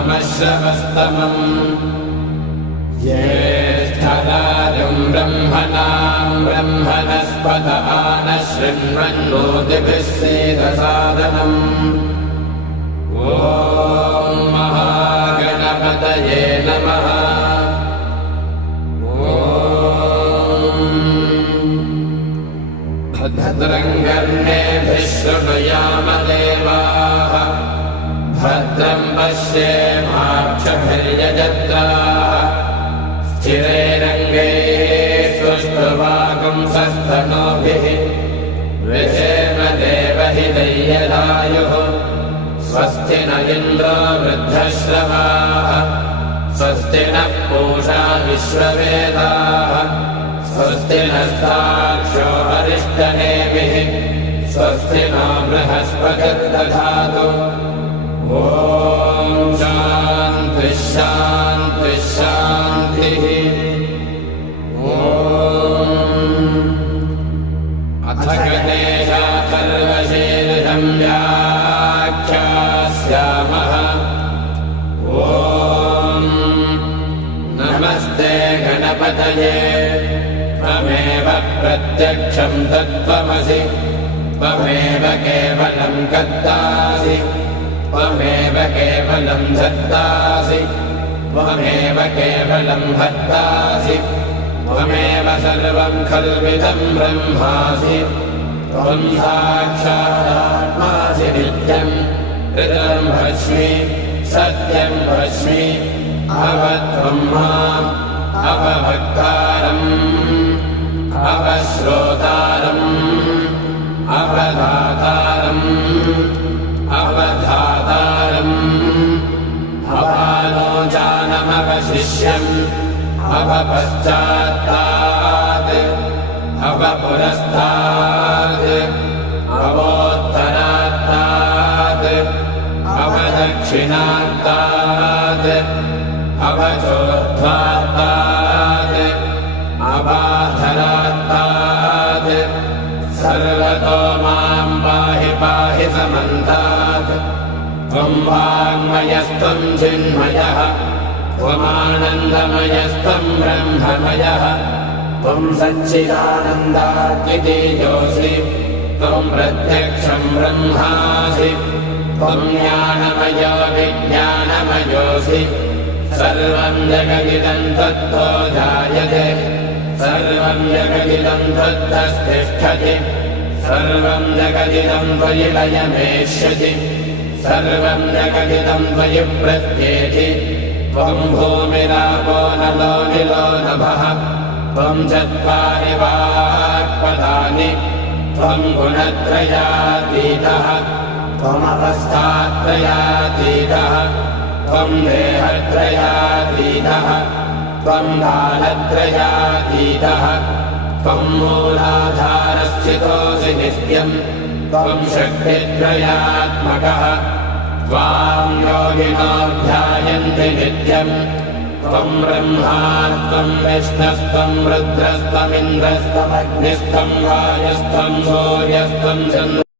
ममश्रवस्तमम् ज्येष्ठराजम् ब्रह्मणाम् ब्रह्मणस्पत नः शृण्वन्नोतिभिः सेदसादनम् ॐ महागणपतये नमः। भद्रं कर्णेभिः शृणुयाम देवाः भद्रं पश्येमाक्षभिर्यजत्राः स्थिरैरङ्गैः सुष्ठुवागुंसस्तनूभिः विषेम देवहितैर्यदायुः स्वस्ति न इन्द्रो वृद्धश्रवाः स्वस्ति नः पूषा विश्ववेदाः स्वस्ति नस्ताक्षो अरिष्टनेमिः स्वस्ति नो बृहस्पतिर्दधातु। ॐ शान्तिः शान्तिः शान्तिः। अथ गणेशाथर्वशीर्षं व्याख्यास्यामः। ॐ नमस्ते गणपतये त्वमेव प्रत्यक्षं तत्त्वमसि त्वमेव केवलं कर्तासि त्वमेव केवलं धर्तासि त्वमेव केवलं भर्तासि त्वमेव सर्वं खल्विदं ब्रह्मासि त्वं साक्षादात्मासि नित्यं ऋतं भस्मि सत्यं भस्मि अवत्वं माम् अवभक्तारम् अवश्रोतारम् अवधातारम् अवधातारम् अवालोचानमवशिष्यम् अवपश्चात्तात् अवपुरस्तात् अवोत्तरात्तात् अवदक्षिणात्तात् अवचोर्ध्वात्तात् अवाधरात्तात् सर्वतो मां पाहि पाहि समन्तात्। त्वं वाङ्मयस्त्वं चिन्मयः त्वमानन्दमयस्त्वं ब्रह्ममयः त्वं सच्चिदानन्दाद्वितीयोऽसि त्वं प्रत्यक्षं ब्रह्मासि त्वं ज्ञानमयो विज्ञानमयोऽसि सर्वं जगदिदं त्वत्तो जायते सर्वं जगदिदं त्वत्तस्तिष्ठति सर्वं जगदिदं त्वयि लयमेष्यति सर्वं जगदिदं त्वयि प्रत्येति त्वं भूमिरापो नलो निलो नभः त्वं चत्वारि वाक्पदानि त्वं गुणत्रयातीतः त्वमवस्थात्रयातीतः त्वं देहत्रयातीतः त्वं कालत्रयातीतः त्वं मूलाधारस्थितोऽसि नित्यं त्वं शक्तित्रयात्मकः त्वां योगिनो ध्यायन्ति नित्यं त्वं ब्रह्मा त्वं विष्णुस्त्वं रुद्रस्त्वमिन्द्रस्त्वमग्निस्त्वं वायुस्त्वं सूर्यस्त्वं चन्द्रः